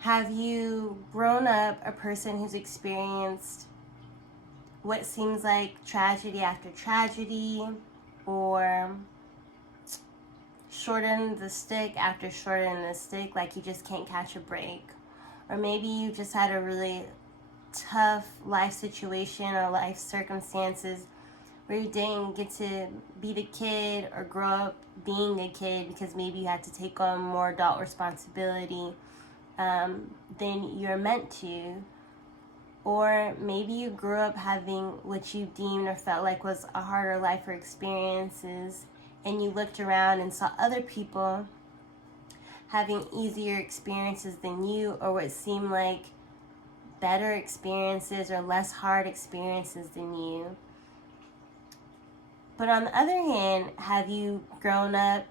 Have you grown up a person who's experienced what seems like tragedy after tragedy, or shorten the stick after shorten the stick, like you just can't catch a break? Or maybe you just had a really tough life situation or life circumstances where you didn't get to be the kid or grow up being a kid because maybe you had to take on more adult responsibility than you're meant to. Or maybe you grew up having what you deemed or felt like was a harder life or experiences, and you looked around and saw other people having easier experiences than you, or what seemed like better experiences or less hard experiences than you. But on the other hand, have you grown up,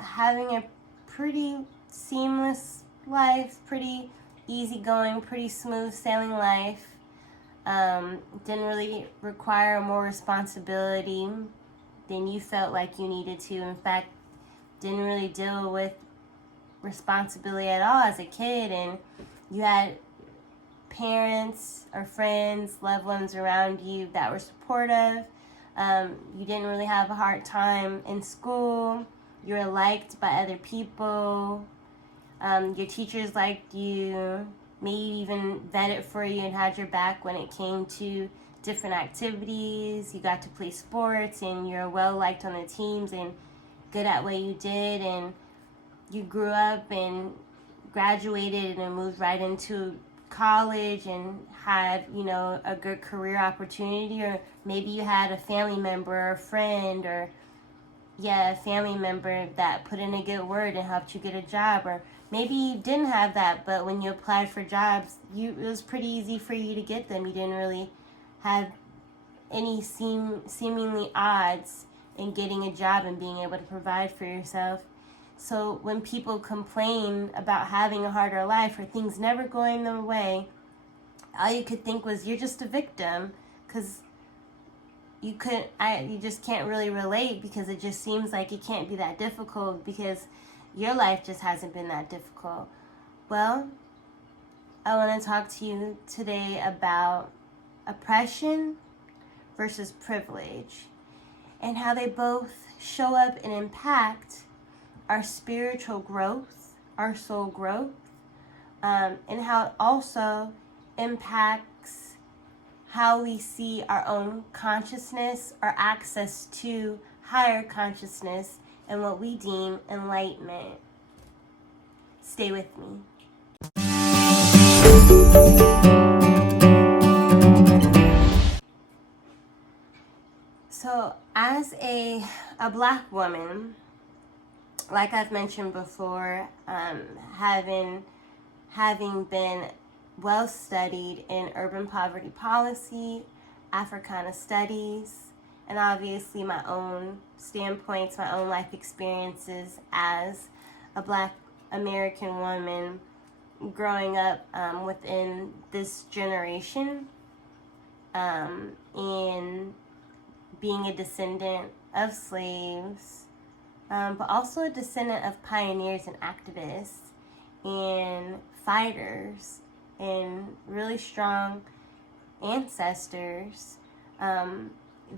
having a pretty seamless life, pretty easygoing, pretty smooth sailing life, didn't really require more responsibility than you felt like you needed to. In fact, didn't really deal with responsibility at all as a kid, and you had parents or friends, loved ones around you that were supportive. You didn't really have a hard time in school. You were liked by other people. Your teachers liked you, maybe even vetted for you and had your back when it came to different activities. You got to play sports, and you're well liked on the teams and good at what you did. And you grew up and graduated and moved right into college and had, a good career opportunity. Or maybe you had a family member or a friend or a family member that put in a good word and helped you get a job. Or maybe you didn't have that, but when you applied for jobs, it was pretty easy for you to get them. You didn't really have any seemingly odds in getting a job and being able to provide for yourself. So when people complain about having a harder life or things never going their way, all you could think was you're just a victim, because you just can't really relate, because it just seems like it can't be that difficult because your life just hasn't been that difficult. Well, I want to talk to you today about oppression versus privilege, and how they both show up and impact our spiritual growth, our soul growth, and how it also impacts how we see our own consciousness, our access to higher consciousness, and what we deem enlightenment. Stay with me. So, as a Black woman, like I've mentioned before, having been well studied in urban poverty policy, Africana studies, and obviously my own standpoints, my own life experiences as a Black American woman growing up within this generation, and being a descendant of slaves, but also a descendant of pioneers and activists and fighters and really strong ancestors.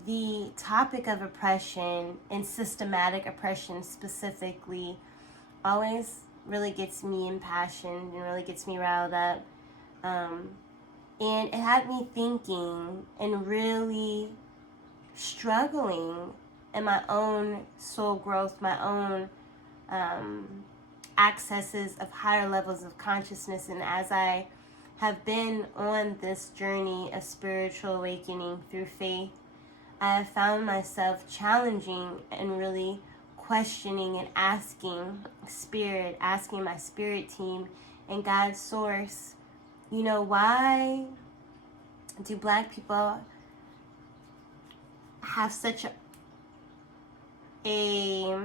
The topic of oppression, and systematic oppression specifically, always really gets me impassioned and really gets me riled up. And it had me thinking and really struggling in my own soul growth, my own accesses of higher levels of consciousness. And as I have been on this journey of spiritual awakening through faith, I have found myself challenging and really questioning and asking my spirit team and God's source, why do Black people have such a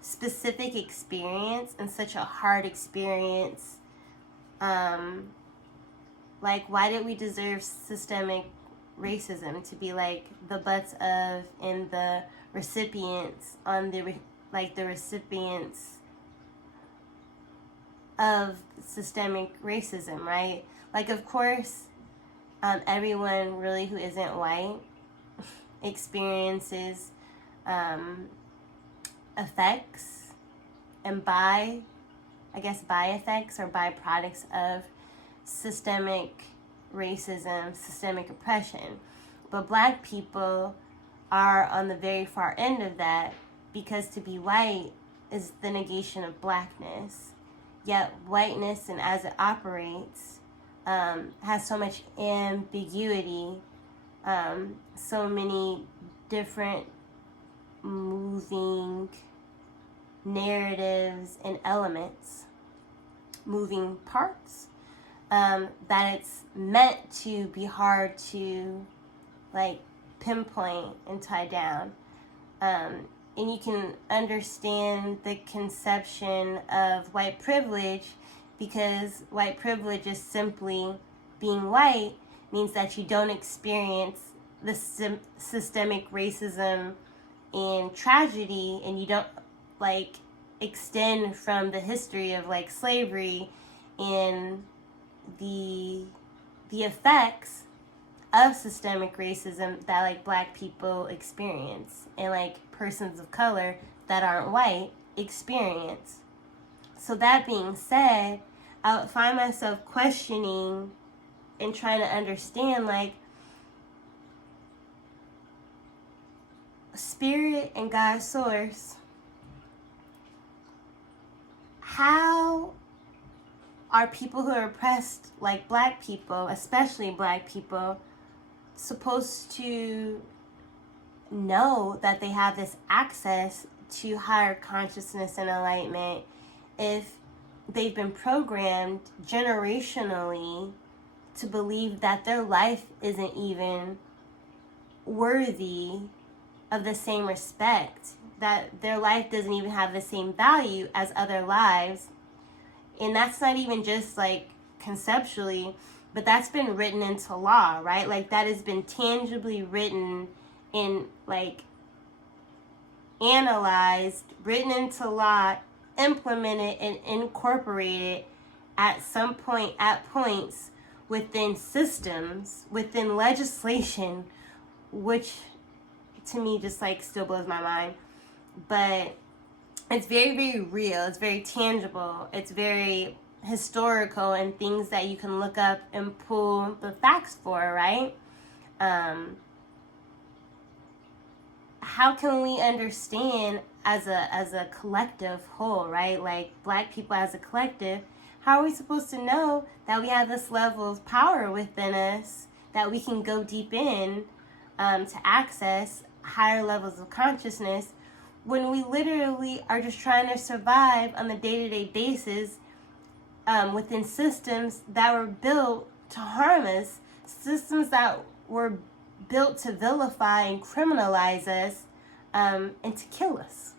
specific experience and such a hard experience? Like, why did we deserve systemic racism, to be like the butts of and the recipients on the recipients of systemic racism, right? Like, of course, everyone really who isn't white experiences effects and by-effects or byproducts of systemic racism, systemic oppression. But Black people are on the very far end of that, because to be white is the negation of Blackness. Yet whiteness, and as it operates, has so much ambiguity, so many different moving narratives and elements, moving parts, that it's meant to be hard to like pinpoint and tie down. And you can understand the conception of white privilege, because white privilege is simply being white means that you don't experience the systemic racism and tragedy, and you don't like extend from the history of like slavery and the effects of systemic racism that like Black people experience, and like persons of color that aren't white experience. So that being said, I would find myself questioning and trying to understand, like, Spirit and God's source, how are people who are oppressed, like Black people, especially Black people, supposed to know that they have this access to higher consciousness and enlightenment if they've been programmed generationally to believe that their life isn't even worthy of the same respect, that their life doesn't even have the same value as other lives? And that's not even just like conceptually, but that's been written into law, right? Like that has been tangibly written in, like, analyzed, written into law, implemented and incorporated at some point, at points within systems, within legislation, which to me just like still blows my mind. But it's very, very real. It's very tangible. It's very historical, and things that you can look up and pull the facts for, right? How can we understand as a collective whole, right? Like Black people as a collective, how are we supposed to know that we have this level of power within us that we can go deep in to access higher levels of consciousness, when we literally are just trying to survive on the day-to-day basis within systems that were built to harm us, systems that were built to vilify and criminalize us, and to kill us,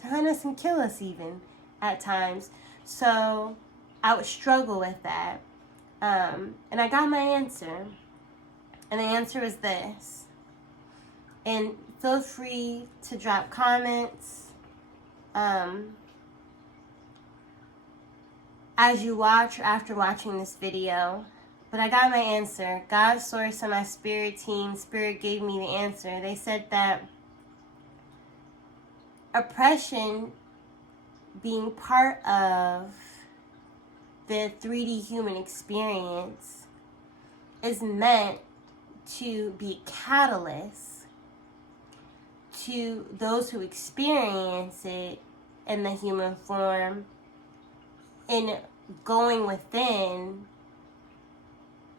to hunt us and kill us even at times. So I would struggle with that. And I got my answer. And the answer is this. And feel free to drop comments as you watch or after watching this video. But I got my answer. God's source and my spirit team, Spirit gave me the answer. They said that oppression being part of the 3D human experience is meant to be a catalyst to those who experience it in the human form in going within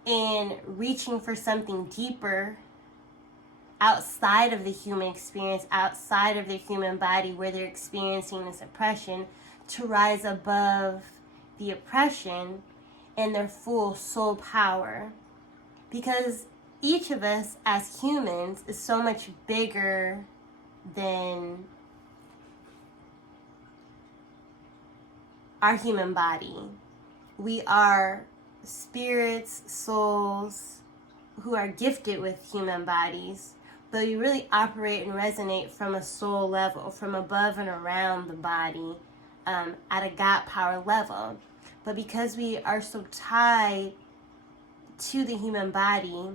and reaching for something deeper outside of the human experience, outside of the human body where they're experiencing this oppression, to rise above the oppression in their full soul power. Because each of us as humans is so much bigger than our human body. We are spirits, souls who are gifted with human bodies, but we really operate and resonate from a soul level, from above and around the body, at a God power level. But because we are so tied to the human body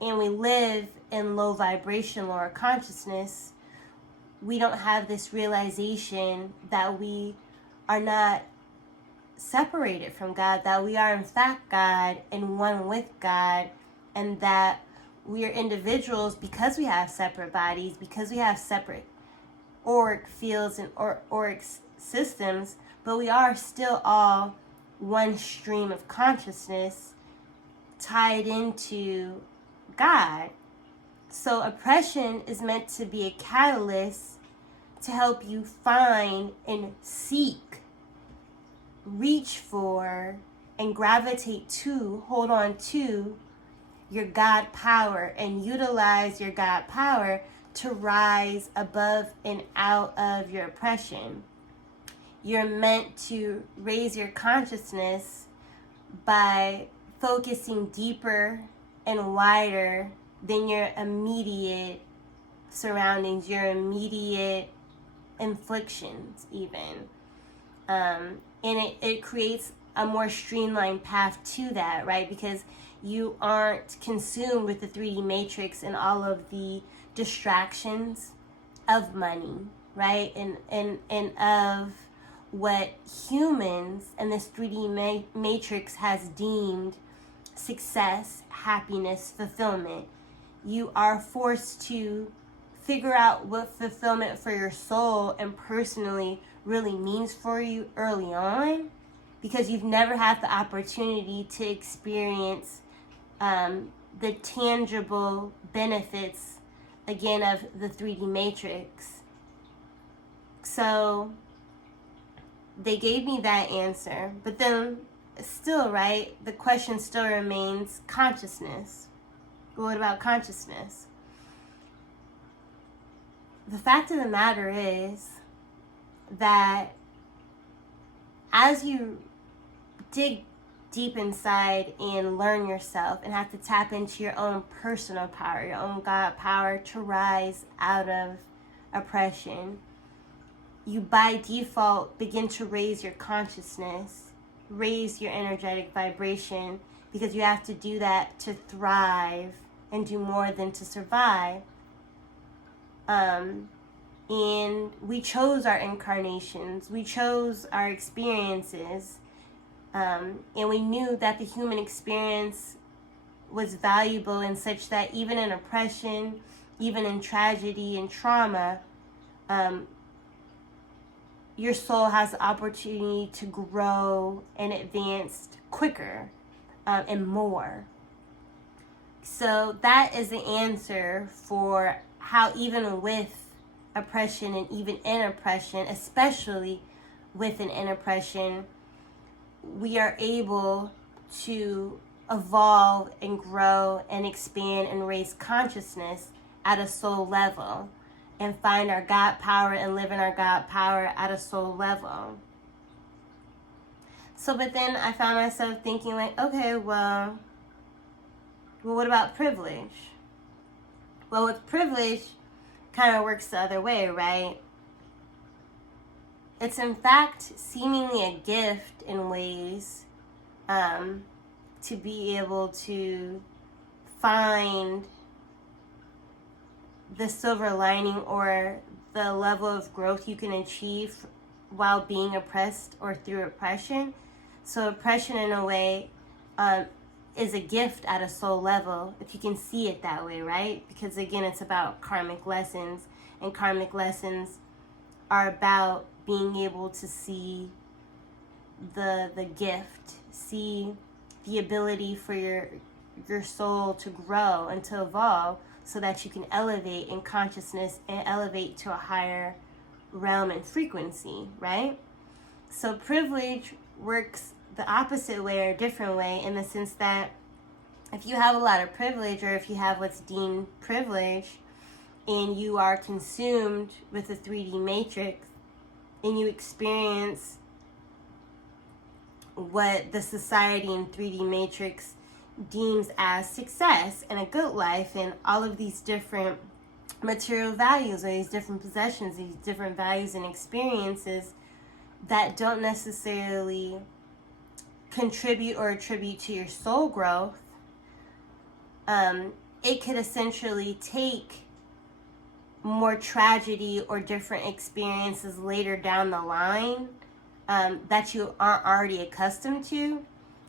and we live in low vibration, lower consciousness, we don't have this realization that we are not separated from God, that we are in fact God and one with God, and that we are individuals because we have separate bodies, because we have separate auric fields and auric systems, but we are still all one stream of consciousness tied into God. So oppression is meant to be a catalyst to help you find and seek, reach for, and gravitate to, hold on to your God power and utilize your God power to rise above and out of your oppression. You're meant to raise your consciousness by focusing deeper and wider than your immediate surroundings, your immediate inflictions even. And it creates a more streamlined path to that, right? Because you aren't consumed with the 3D matrix and all of the distractions of money, right? And of what humans and this 3D matrix has deemed success, happiness, fulfillment. You are forced to figure out what fulfillment for your soul and personally really means for you early on, because you've never had the opportunity to experience the tangible benefits, again, of the 3D matrix. So they gave me that answer, but then still, right, the question still remains consciousness. What about consciousness? The fact of the matter is that as you dig deep inside and learn yourself and have to tap into your own personal power, your own God power to rise out of oppression, you by default begin to raise your consciousness, raise your energetic vibration, because you have to do that to thrive and do more than to survive. And we chose our incarnations, we chose our experiences, and we knew that the human experience was valuable in such that even in oppression, even in tragedy and trauma, your soul has the opportunity to grow and advance quicker and more. So that is the answer for how even with oppression and even in oppression, especially with an in oppression, we are able to evolve and grow and expand and raise consciousness at a soul level and find our God power and live in our God power at a soul level. So, but then I found myself thinking like, okay, well, what about privilege? Well, with privilege, kind of works the other way, right? It's in fact seemingly a gift in ways to be able to find the silver lining or the level of growth you can achieve while being oppressed or through oppression. So oppression in a way is a gift at a soul level, if you can see it that way, right? Because again, it's about karmic lessons, and karmic lessons are about being able to see the gift, see the ability for your soul to grow and to evolve so that you can elevate in consciousness and elevate to a higher realm and frequency, right? So privilege works the opposite way or a different way, in the sense that if you have a lot of privilege, or if you have what's deemed privilege, and you are consumed with the 3D matrix, and you experience what the society in 3D matrix deems as success and a good life, and all of these different material values, or these different possessions, these different values and experiences, that don't necessarily contribute or attribute to your soul growth, it could essentially take more tragedy or different experiences later down the line that you aren't already accustomed to,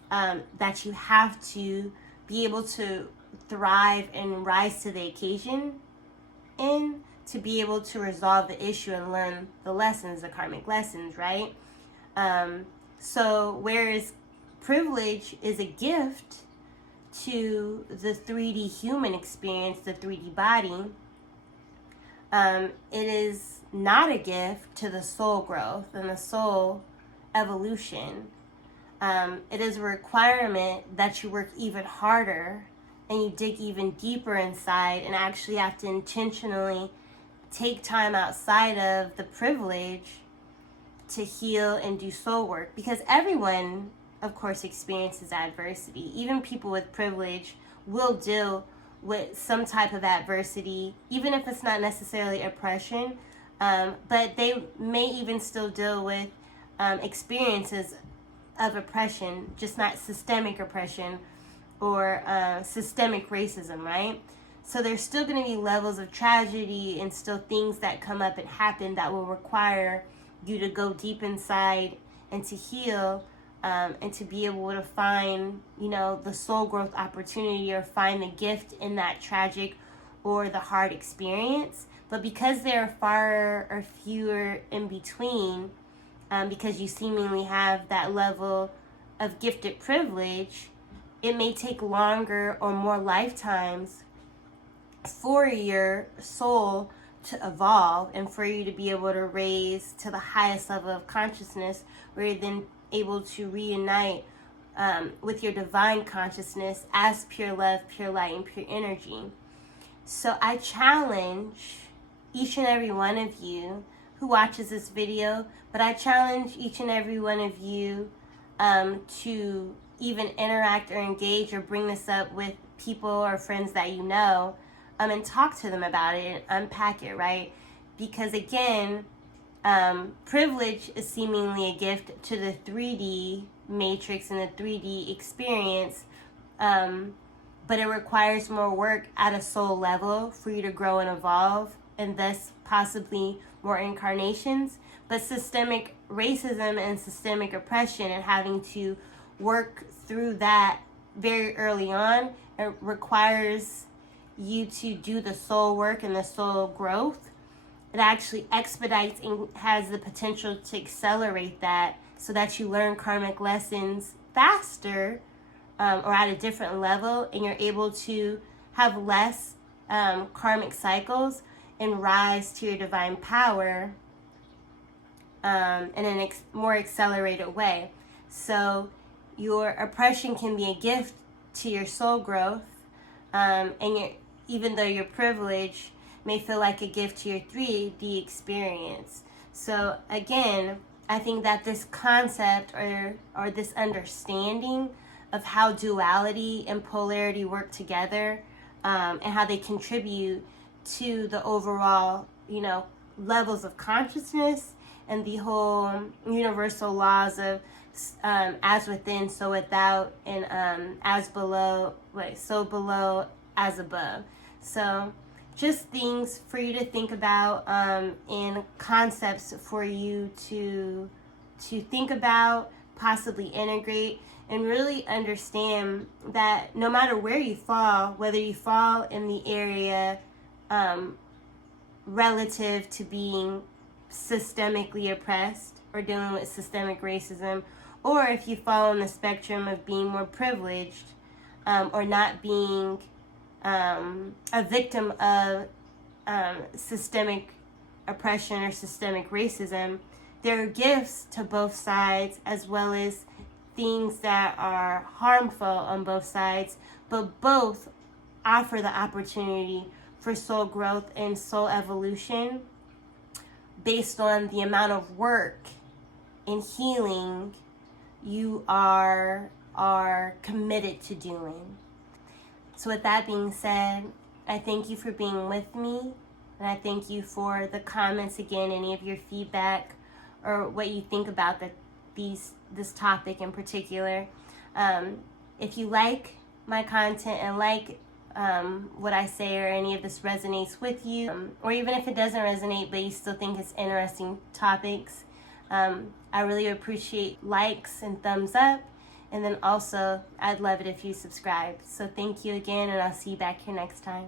that you have to be able to thrive and rise to the occasion in, to be able to resolve the issue and learn the lessons, the karmic lessons, right? So whereas privilege is a gift to the 3D human experience, the 3D body, it is not a gift to the soul growth and the soul evolution. It is a requirement that you work even harder and you dig even deeper inside and actually have to intentionally take time outside of the privilege to heal and do soul work. Because everyone, of course, experiences adversity. Even people with privilege will deal with some type of adversity, even if it's not necessarily oppression, but they may even still deal with experiences of oppression, just not systemic oppression or systemic racism, right? So there's still going to be levels of tragedy and still things that come up and happen that will require you to go deep inside and to heal, and to be able to find, the soul growth opportunity or find the gift in that tragic or the hard experience. But because there are far or fewer in between, because you seemingly have that level of gifted privilege, it may take longer or more lifetimes for your soul to evolve and for you to be able to raise to the highest level of consciousness, where you're then able to reunite with your divine consciousness as pure love, pure light, and pure energy. So I challenge each and every one of you who watches this video, but I challenge each and every one of you to even interact or engage or bring this up with people or friends that you know, and talk to them about it and unpack it, right? Because again, privilege is seemingly a gift to the 3D matrix and the 3D experience, but it requires more work at a soul level for you to grow and evolve, and thus possibly more incarnations. But systemic racism and systemic oppression and having to work through that very early on, it requires you to do the soul work and the soul growth. It actually expedites and has the potential to accelerate that, so that you learn karmic lessons faster, or at a different level, and you're able to have less karmic cycles and rise to your divine power in a more accelerated way. So your oppression can be a gift to your soul growth, and even though your privilege may feel like a gift to your 3D experience. So again, I think that this concept or this understanding of how duality and polarity work together, and how they contribute to the overall, levels of consciousness and the whole universal laws of as within, so without, and as below, so below, as above. So just things for you to think about, and concepts for you to think about, possibly integrate, and really understand that no matter where you fall, whether you fall in the area relative to being systemically oppressed or dealing with systemic racism, or if you fall on the spectrum of being more privileged, or not being a victim of systemic oppression or systemic racism, there are gifts to both sides, as well as things that are harmful on both sides, but both offer the opportunity for soul growth and soul evolution based on the amount of work and healing you are committed to doing. So with that being said, I thank you for being with me, and I thank you for the comments again, any of your feedback or what you think about this topic in particular. If you like my content and like what I say, or any of this resonates with you, or even if it doesn't resonate but you still think it's interesting topics, I really appreciate likes and thumbs up. And then also, I'd love it if you subscribe. So thank you again, and I'll see you back here next time.